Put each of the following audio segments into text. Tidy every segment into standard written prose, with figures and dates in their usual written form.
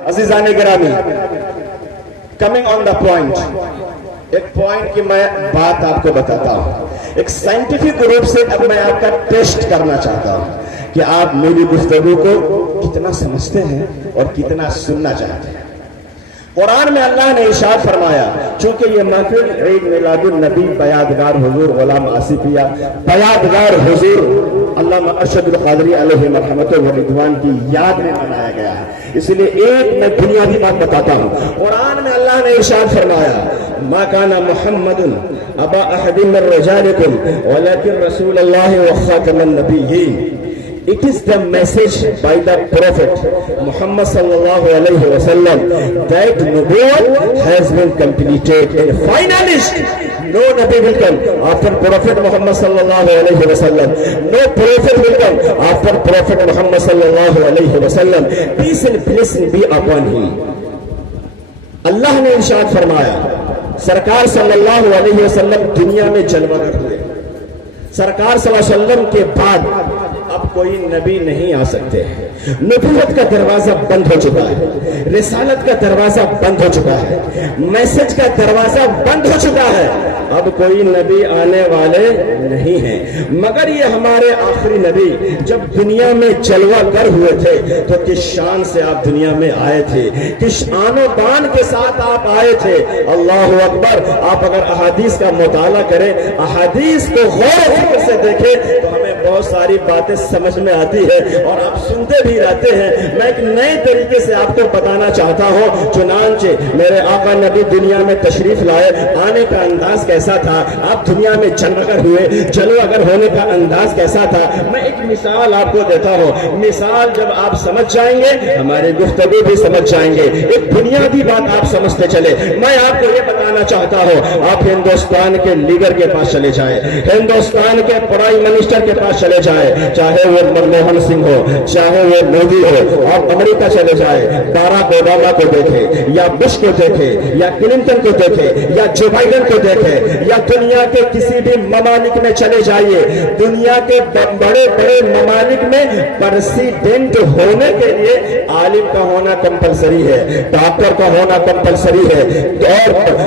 عزیزان گرامی، coming on the point, ایک پوائنٹ کی میں بات آپ کو بتاتا ہوں. ایک سائنٹیفک روپ سے اب میں آپ کا ٹیسٹ کرنا چاہتا ہوں کہ آپ میری گفتگو کو کتنا سمجھتے ہیں اور کتنا سننا چاہتے ہیں. قرآن میں اللہ نے ارشاد فرمایا، چونکہ یہ محفل عید میلاد النبی بیادگار حضور غلام آصفیہ بیادگار حضور علامہ ارشد القادری علیہ مرحمت و رضوان کی یاد میں بنایا گیا ہے، اس لیے ایک میں بنیادی بات بتاتا ہوں. قرآن میں اللہ نے ارشاد فرمایا، ما کان محمد ابا احد من رجالکم ولکن رسول اللہ وخاتم النبیین. It is the message by the Prophet Muhammad sallallahu alayhi wa sallam that nubuwwat has been completed and finished. No Nabi will come after Prophet Muhammad sallallahu alayhi wa sallam. No Prophet will come after Prophet Muhammad sallallahu alayhi wa sallam. Peace and blessing be upon him. اللہ نے ارشاد فرمایا، سرکار صلی اللہ علیہ وسلم دنیا میں جلوہ گر ہوئے. سرکار صلی اللہ علیہ وسلم کے بعد اب کوئی نبی نہیں آ سکتے. نبوت کا دروازہ بند ہو چکا ہے، رسالت کا دروازہ بند ہو چکا ہے، میسج کا دروازہ بند ہو چکا ہے. اب کوئی نبی آنے والے نہیں ہیں. مگر یہ ہمارے آخری نبی جب دنیا میں جلوہ گر ہوئے تھے تو کس شان سے آپ دنیا میں آئے تھے، کس آن و بان کے ساتھ آپ آئے تھے. اللہ اکبر. آپ اگر احادیث کا مطالعہ کریں، احادیث کو غور و فکر سے دیکھیں تو ہمیں بہت ساری باتیں سمجھ میں آتی ہے اور آپ سنتے بھی رہتے ہیں. میں ایک نئے طریقے سے آپ کو بتانا چاہتا ہوں. چنانچہ میرے آقا نبی دنیا میں تشریف لائے، آنے کا انداز کیسا تھا، آپ دنیا میں جلوگر ہوئے، جلوگر ہونے کا انداز کیسا تھا. میں ایک مثال آپ کو دیتا ہوں. مثال جب آپ سمجھ جائیں گے ہماری گفتگو بھی سمجھ جائیں گے. ایک بنیادی بات آپ سمجھتے چلے. میں آپ کو یہ بتانا چاہتا ہوں، آپ ہندوستان کے لیڈر کے پاس چلے جائیں، ہندوستان کے پرائم منسٹر کے پاس چلے جائیں، چاہے وہ منموہن سنگھ ہو، چاہے وہ مودی ہو. آپ امریکہ چلے جائیں، باراک اوباما کو دیکھیں یا بش کو دیکھیں یا کلنٹن کو دیکھیں یا جو بائیڈن کو دیکھیں یا دنیا کے کسی بھی ممالک میں چلے جائیے. دنیا کے بڑے بڑے ممالک میں پریزیڈنٹ ہونے کے لیے عالم کا ہونا کمپلسری ہے، ڈاکٹر کا ہونا کمپلسری ہے،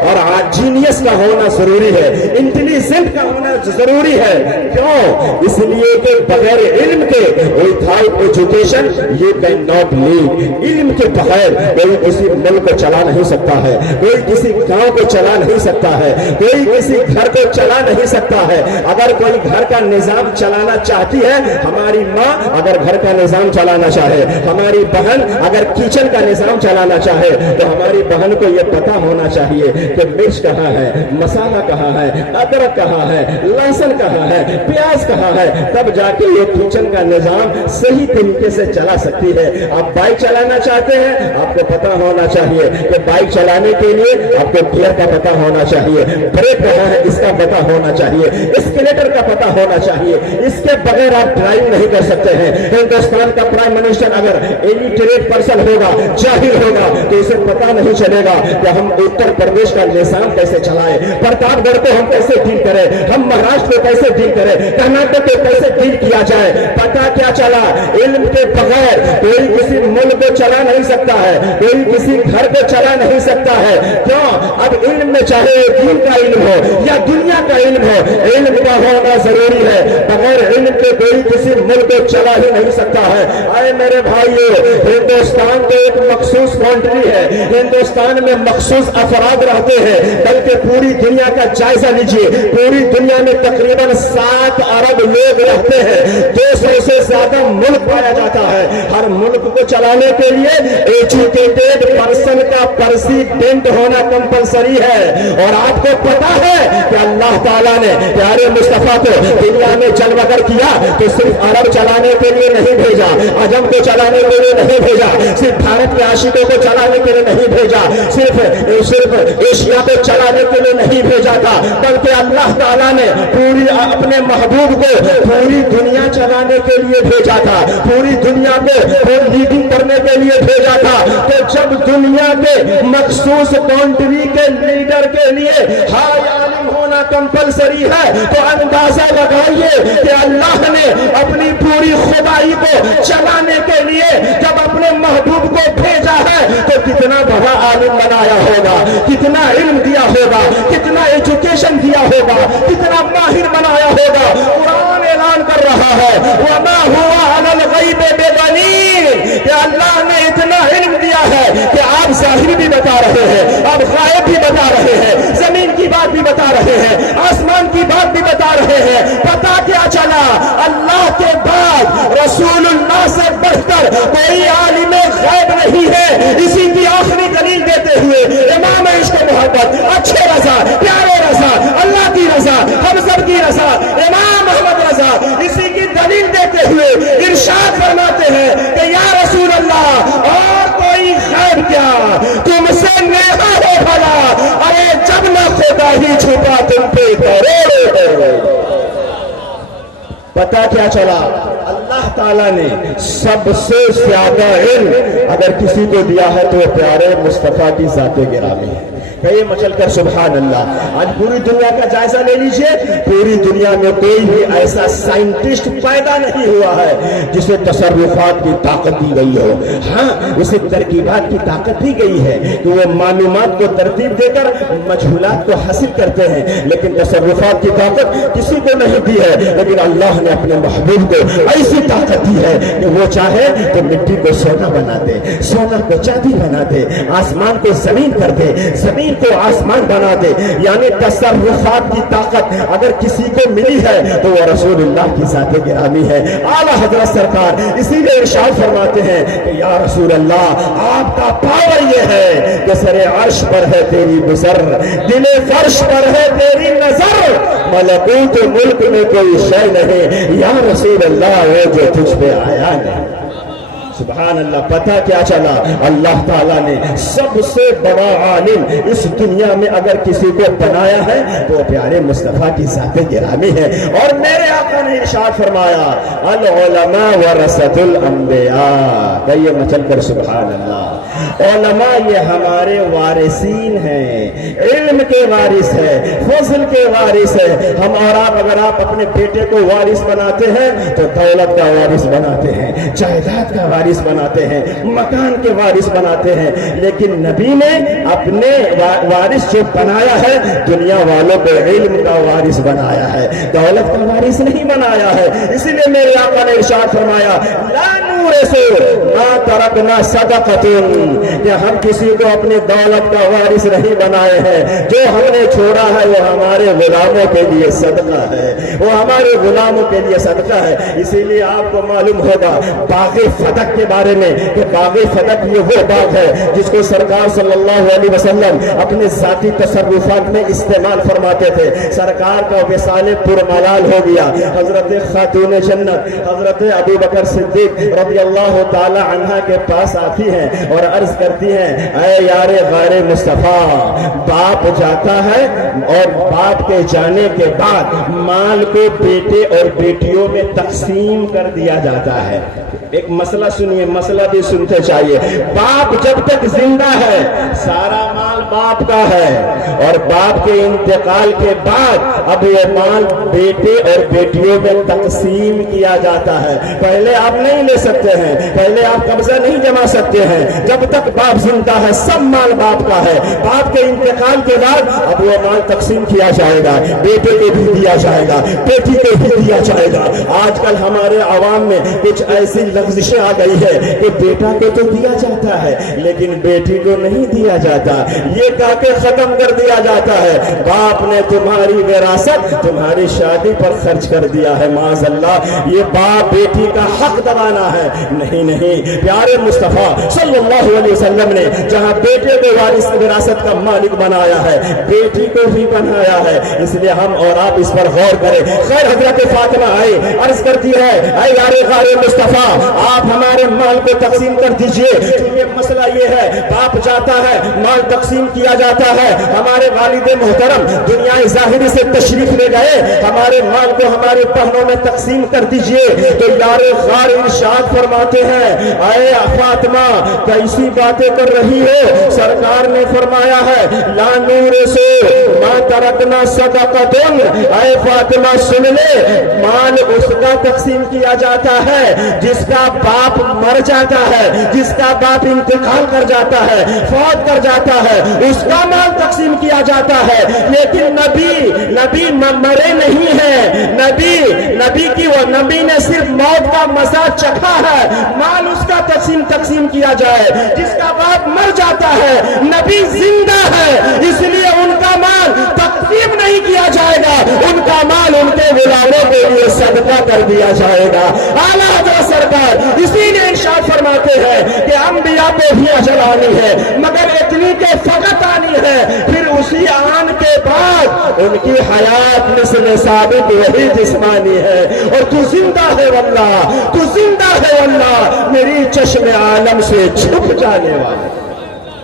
اور جینیس کا ہونا ضروری ہے، انٹیلیجنٹ کا ہونا ضروری ہے. کیوں؟ اس لیے کہ بغیر علم کے without education you cannot live. علم کے بغیر کوئی کسی ملک کو چلا نہیں سکتا ہے، کوئی کسی گاؤں کو چلا نہیں سکتا ہے، کوئی کسی گھر کو چلا نہیں سکتا ہے. اگر کوئی گھر کا نظام چلانا چاہتی ہے، ہماری ماں اگر گھر کا نظام چلانا چاہے، ہماری بہن اگر کچن کا نظام چلانا چاہے تو ہماری بہن کو یہ پتا ہونا چاہیے کہ مرچ کہاں ہے، مسالہ کہاں ہے، ادرک کہاں ہے، لہسن کہاں ہے، پیاز کہاں ہے. تب جا کے یہ کچن کا نظام صحیح طریقے سے چلا سکتی ہے. آپ بائک چلانا چاہتے ہیں، آپ کو پتا ہونا چاہیے کہ بائک چلانے کے لیے آپ کو گیئر کا پتا ہونا چاہیے، بریک کہاں ہے اس کا پتا ہونا چاہیے، اسکیلیٹر کا پتا ہونا چاہیے. اس کے بغیر آپ ڈرائیو نہیں کر سکتے ہیں. ہندوستان کا پرائم منسٹر اگر ایلیٹریٹ پرسن ہوگا، جاہل ہوگا، تو اسے پتا نہیں چلے گا کہ ہم اتر پردیش کا نظام کیسے چلائیں، پرتاپ گڑھ کو ہم کیسے ڈیل کریں، ہم مہاراشٹر کو کیسے ڈیل کریں، کرناٹک کو کیسے ڈیل کیا جائے. پتا کیا چلا؟ علم کے بغیر کوئی کسی ملک کو چلا نہیں سکتا ہے، کوئی کسی گھر کو چلا نہیں سکتا ہے. کیوں؟ اب علم میں چاہے دین کا علم ہو یا دنیا کا علم ہو، علم کا ہونا ضروری ہے. بغیر علم کے کوئی کسی ملک کو چلا ہی نہیں سکتا ہے. آئے میرے بھائیو، ہندوستان تو ایک مخصوص کنٹری ہے، ہندوستان میں مخصوص افراد رہتے ہیں. بلکہ پوری دنیا کا جائزہ لیجیے، پوری دنیا میں تقریباً 7 ارب لوگ رہتے ہیں، 200 سے زیادہ ملک پایا جاتا ہے. ہر ملک کو چلانے کے لیے ایجوکیٹڈ پرسن کا پریزیڈنٹ ہونا کمپلسری ہے. اور آپ کو پتا ہے کہ اللہ تعالیٰ نے پیارے مصطفیٰ کو دنیا میں جلوہ گر کیا تو صرف عرب چلانے کے لیے نہیں بھیجا، عجم کو چلانے کے لیے نہیں بھیجا، صرف بھارت کے عاشقوں کو چلانے کے لیے نہیں بھیجا، صرف ایشیا کو چلانے کے لیے نہیں بھیجا تھا، بلکہ اللہ تعالیٰ نے پوری اپنے محبوب کو پوری دنیا چلانے کے لیے بھیجا تھا، پوری دنیا کو لیڈنگ کرنے کے لیے بھیجا تھا. تو جب دنیا کے مخصوص کنٹری کے لیڈر کے لیے ہائی عالم ہونا کمپلسری ہے تو اندازہ لگائیے کہ اللہ نے اپنی پوری خدائی کو چلانے کے لیے جب اپنے محبوب کو بھیجا ہے عالم بنایا ہوگا، کتنا علم دیا ہوگا، کتنا ایجوکیشن دیا ہوگا، کتنا ماہر بنایا ہوگا۔ قرآن اعلان کر رہا ہے وَمَا هُوَ عَلَى الْغَيْبِ بِضَنِينٍ کہ اللہ نے اتنا علم دیا ہے کہ آپ ظاہر بھی بتا رہے ہیں، آپ غائب بھی بتا رہے ہیں، زمین کی بات بھی بتا رہے ہیں، آسمان کی بات بھی بتا رہے ہیں۔ پتا کیا چلا؟ اللہ کے بعد رسول اللہ سے بڑھ کر کوئی عالم غیب نہیں ہے۔ اسی کی آخری دلیل دیتے ہوئے امام عشق و محبت، اچھے رضا، پیارے رضا، اللہ کی رضا، ہم سب کی رضا، امام محمد رضا، اسی کی دلیل دیتے ہوئے ارشاد فرماتے ہیں کہ یا رسول اللہ اور کوئی غیب کیا تم سے نیہا ہو بھلا، ارے جب نہ خدا ہی چھپا تم پہ کروڑوں۔ پتا کیا چلا؟ اللہ تعالیٰ نے سب سے زیادہ علم اگر کسی کو دیا ہے تو وہ پیارے مصطفیٰ کی ذات گرامی ہے۔ کہیے مچل کر سبحان اللہ۔ آج پوری دنیا کا جائزہ لے لیجئے، پوری دنیا میں کوئی بھی ایسا سائنٹسٹ پیدا نہیں ہوا ہے جسے تصرفات کی طاقت دی گئی ہو۔ ہاں، اسے ترکیبات کی طاقت دی گئی ہے کہ وہ معلومات کو ترتیب دے کر مجہولات کو حاصل کرتے ہیں، لیکن تصرفات کی طاقت کسی کو نہیں دی ہے۔ لیکن اللہ نے اپنے محبوب کو ایسی طاقت دی ہے کہ وہ چاہے تو مٹی کو سونا بنا دے، سونا کو چاندی بنا دے، آسمان کو زمین کر دے، زمین کو آسمان بنا دے۔ یعنی تصرفات کی طاقت اگر کسی کو ملی ہے تو وہ رسول اللہ کی ذات گرامی ہے، اعلیٰ حضرت سرکار۔ اسی لیے ارشاد فرماتے ہیں کہ یا رسول اللہ آپ کا پاور یہ ہے کہ سر عرش پر ہے تیری گزر، دل فرش پر ہے تیری نظر، ملکوت ملک میں کوئی شے نہیں یا رسول اللہ وہ جو تجھ پہ آیا نہیں۔ سبحان اللہ۔ پتہ کیا چلا؟ اللہ تعالیٰ نے سب سے بڑا عالم اس دنیا میں اگر کسی کو بنایا ہے تو پیارے مصطفیٰ کی ذات گرامی ہے۔ اور میرے آقا نے ارشاد فرمایا العلماء ورثۃ الانبیاء۔ کہیے مچل کر سبحان اللہ۔ علماء یہ ہمارے وارثین ہیں، علم کے وارث ہے، فضل کے وارث ہے۔ ہم اور آپ اگر آپ اپنے بیٹے کو وارث بناتے ہیں تو دولت کا وارث بناتے ہیں، جائیداد کا وارث بناتے ہیں، مکان کے وارث بناتے ہیں، لیکن نبی نے اپنے وارث جو بنایا ہے دنیا والوں کو علم کا وارث بنایا ہے، دولت کا وارث نہیں بنایا ہے۔ اسی لیے میرے آقا نے ارشاد فرمایا لا نورث ما ترکنا صدقۃ، کہ ہم کسی کو اپنی دولت کا وارث نہیں بنائے ہیں، جو ہم نے چھوڑا ہے وہ ہمارے غلاموں کے لیے صدقہ ہے، وہ ہمارے غلاموں کے لیے صدقہ ہے۔ اسی لیے آپ کو معلوم ہوگا باغ فتح کے بارے میں کہ باغ فتح یہ وہ باغ ہے جس کو سرکار صلی اللہ علیہ وسلم اپنے ذاتی تصرفات میں استعمال فرماتے تھے۔ سرکار کا وصال پرملال ہو گیا، حضرت خاتون جنت حضرت ابو بکر صدیق رضی اللہ تعالی عنہ کے پاس آتی ہیں اور عرض کرتی ہیں اے یار غیر مصطفیٰ، باپ جاتا ہے اور باپ کے جانے کے بعد مال کو بیٹے اور بیٹیوں میں تقسیم کر دیا جاتا ہے۔ ایک مسئلہ سنیے، مسئلہ بھی سنتے چاہیے۔ باپ جب تک زندہ ہے سارا مال باپ کا ہے، اور باپ کے انتقال کے بعد اب یہ مال بیٹے اور بیٹیوں میں تقسیم کیا جاتا ہے۔ پہلے آپ نہیں لے سکتے ہیں، پہلے آپ قبضہ نہیں جما سکتے ہیں، جب تک باپ زندہ ہے سب مال باپ کا ہے۔ باپ کے انتقال کے بعد اب وہ مال تقسیم کیا جائے گا، بیٹے کو بھی دیا جائے گا، بیٹی کو بھی دیا جائے گا۔ آج کل ہمارے عوام میں کچھ ایسی لفظشیں آ گئی ہے کہ بیٹا کو تو دیا جاتا ہے لیکن بیٹی کو نہیں دیا جاتا، یہ کہہ کے ختم کر دیا جاتا ہے باپ نے تمہاری وراثت تمہاری شادی پر خرچ کر دیا ہے، معاذ اللہ، یہ باپ بیٹی کا حق دبانا ہے۔ نہیں نہیں، پیارے مصطفیٰ صلی اللہ علیہ وسلم نے جہاں بیٹے کو وارث وراثت کا مالک بنایا ہے بیٹی کو بھی بنایا ہے، اس لیے ہم اور آپ اس پر غور کریں۔ خیر حضرت فاطمہ آئی عرض کرتی ہے اے یار غیر مصطفیٰ آپ ہمارے مال کو تقسیم کر دیجئے۔ یہ مسئلہ یہ ہے باپ جاتا ہے مال تقسیم تقسیم کیا جاتا ہے. ہمارے والد محترم دنیا ظاہری سے تشریف لے گئے, ہمارے مال کو ہمارے بہنوں میں تقسیم کر دیجئے. تو یار غار ارشاد فرماتے ہیں, اے فاطمہ کیسی باتیں کر رہی ہو؟ سرکار نے فرمایا ہے لا نور سے ما ترکنا صدقتن. اے فاطمہ سن لے, مال اس کا تقسیم کیا جاتا ہے جس کا باپ مر جاتا ہے, جس کا باپ انتقال کر جاتا ہے, فوت کر جاتا ہے, اس کا مال تقسیم کیا جاتا ہے. لیکن نبی مرے نہیں ہیں, نبی نے صرف موت کا مزہ چکھا ہے. مال اس کا تقسیم کیا جائے جس کا باپ مر جاتا ہے. نبی زندہ ہے اس لیے ان کا مال تقسیم نہیں کیا جائے گا, ان کا مال ان کے غلاموں کے لیے صدقہ کر دیا جائے گا. اعلیٰ حضرت سرکار اسی لیے ارشاد فرماتے ہیں کہ انبیاء کو بھی اجل آنی ہے, مگر اتنی کہ فقط آنی ہے, پھر اسی آن کے بعد ان کی حیات مثل ثابت وہی جسمانی ہے. اور تو زندہ ہے واللہ, تو زندہ ہے واللہ, میری چشم عالم سے چھپ جانے والا.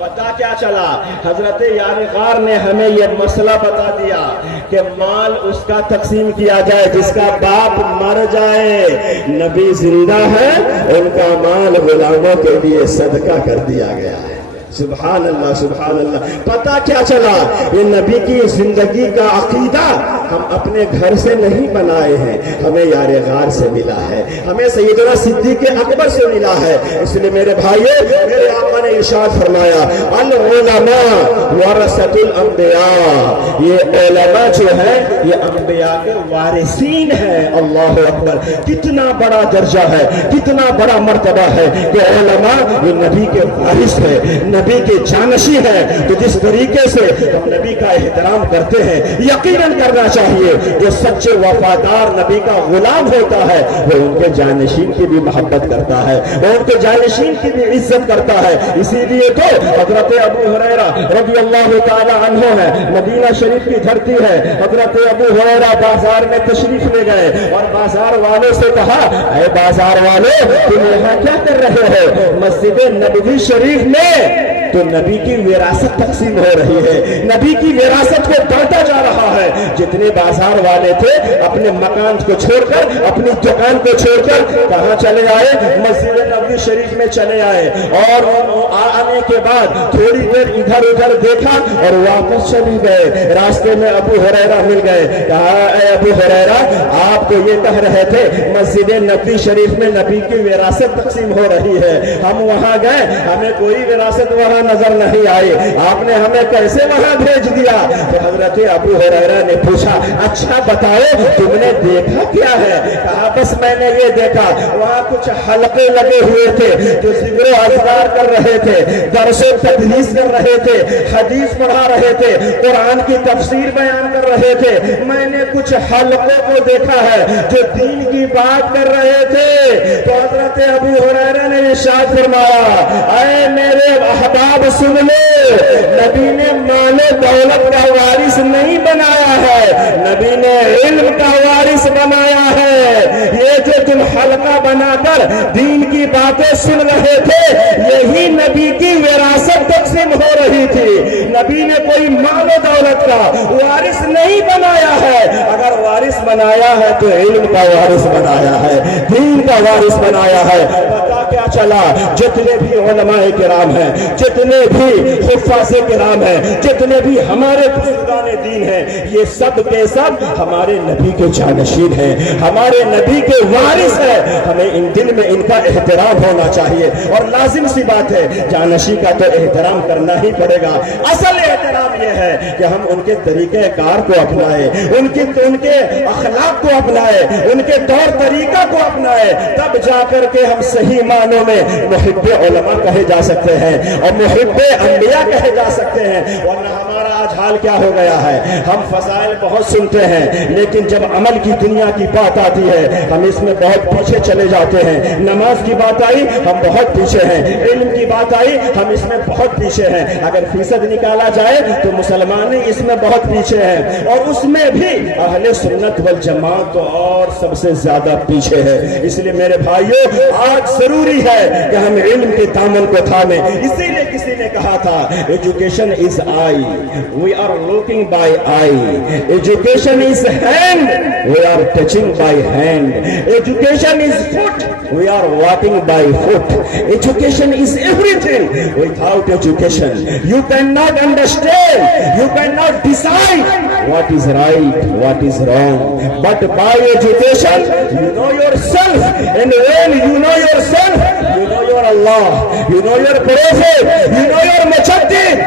پتا کیا چلا؟ حضرت یار غار نے ہمیں یہ مسئلہ بتا دیا کہ مال اس کا تقسیم کیا جائے جس کا باپ مر جائے. نبی زندہ ہے, ان کا مال غلاموں کے لیے صدقہ کر دیا گیا ہے. سبحان اللہ سبحان اللہ. پتا کیا چلا؟ یہ نبی کی زندگی کا عقیدہ ہم اپنے گھر سے نہیں بنائے ہیں, ہمیں یار غار سے ملا ہے, ہمیں سیدنا صدیق اکبر سے ملا ہے. اس لیے میرے بھائیو, میرے آقا نے ارشاد فرمایا العلماء ورثۃ الانبیاء, یہ علماء جو ہے یہ انبیاء کے وارثین ہیں. اللہ اکبر, کتنا بڑا درجہ ہے, کتنا بڑا مرتبہ ہے کہ علماء یہ نبی کے وارث ہے, نبی کے جانشی ہے. تو جس طریقے سے ہم نبی کا احترام کرتے ہیں یقیناً کرنا چاہیے. جو سچے وفادار نبی کا غلام ہوتا ہے وہ ان کے جانشین کی بھی محبت کرتا ہے, وہ ان کے جانشین کی بھی عزت کرتا ہے. اسی لیے تو حضرت ابو ہریرہ رضی اللہ تعالی عنہ ہے, مدینہ شریف کی دھرتی ہے. حضرت ابو ہریرہ بازار میں تشریف لے گئے اور بازار والوں سے کہا اے بازار والوں تم یہاں کیا کر رہے ہو؟ مسجد نبوی شریف میں تو نبی کی وراثت تقسیم ہو رہی ہے, نبی کی وراثت کو بانٹا جا رہا ہے. جتنے بازار والے تھے اپنے مکان کو چھوڑ کر, اپنی دکان کو چھوڑ کر کہاں چلے آئے؟ مسجد نبوی شریف میں چلے آئے. اور آنے کے بعد تھوڑی دیر ادھر ادھر دیکھا اور واپس چلی گئے. راستے میں ابو ہریرہ مل گئے. کہا اے ابو ہریرہ آپ تو یہ کہہ رہے تھے مسجد نبوی شریف میں نبی کی وراثت تقسیم ہو رہی ہے, ہم وہاں گئے ہمیں کوئی وراثت وہاں نظر نہیں آئی, آپ نے ہمیں کیسے وہاں بھیج دیا؟ تو حضرت ابو ہریرہ نے پوچھا اچھا بتاؤ تم نے دیکھا کیا ہے؟ کہا بس میں نے یہ دیکھا وہاں کچھ حلقے لگے ہوئے تھے جو ذکر و اذکار کر رہے تھے, درس و تدریس کر رہے تھے, حدیث پڑھا رہے تھے, قرآن کی تفسیر بیان کر رہے تھے. میں نے کچھ حلقوں کو دیکھا ہے جو دین کی بات کر رہے تھے. تو حضرت ابو ہریرہ نے ارشاد فرمایا اے میرے احباب سن لو, نبی نے مال و دولت کا وارث نہیں بنایا ہے, نبی نے علم کا وارث بنایا ہے. یہ جو تم حلقہ بنا کر دین کی باتیں سن رہے تھے یہی نبی کی وراثت تقسیم ہو رہی تھی. نبی نے کوئی مال و دولت کا وارث نہیں بنایا ہے, اگر وارث بنایا ہے تو علم کا وارث بنایا ہے, دین کا وارث بنایا ہے. پتا کیا چلا؟ جتنے بھی علماء کرام ہیں, جتنے بھی حفاظ کرام ہیں, جتنے بھی ہمارے بزرگان دین ہیں, یہ سب کے سب ہمارے نبی کے جانشین ہیں, ہمارے نبی کے وارث ہیں. ہمیں ان دل میں ان کا احترام ہونا چاہیے. اور لازم سی بات ہے جانشی کا تو احترام کرنا ہی پڑے گا. اصل احترام یہ ہے کہ ہم ان کے طریقہ کار کو اپنائیں, ان کے اخلاق کو اپنائیں, ان کے طور طریقہ کو اپنائیں, تب جا کر کے ہم صحیح معنوں میں محب علماء کہے جا سکتے ہیں اور محب انبیاء کہے جا سکتے ہیں. ورنہ ہمارا آج حال کیا ہو گیا ہے, ہم فضائل بہت سنتے ہیں لیکن جب عمل کی دنیا کی بات آتی ہے ہم اس میں بہت پیچھے چلے جاتے ہیں. نماز کی بات آئی ہم بہت پیچھے ہیں, علم کی بات آئی ہم اس میں بہت پیچھے ہیں. اگر فیصد نکالا جائے تو مسلمان اس میں بہت پیچھے ہیں, اور اس میں بھی اہل سنت والجماعت تو اور سب سے زیادہ پیچھے ہے. اس لیے میرے بھائیوں آج ضروری ضروری ہے کہ ہم علم کے دامن کو تھامیں. اسی لیے کسی نے کہا تھا education is eye, we are looking by eye. Education is hand, we are touching by hand. Education is foot, we are walking by foot. Education is everything. Without education you cannot understand, you cannot decide what is right, what is wrong. But by education you know yourself, and when you know yourself you know your Allah, you know your Prophet, you know your Mujaddid.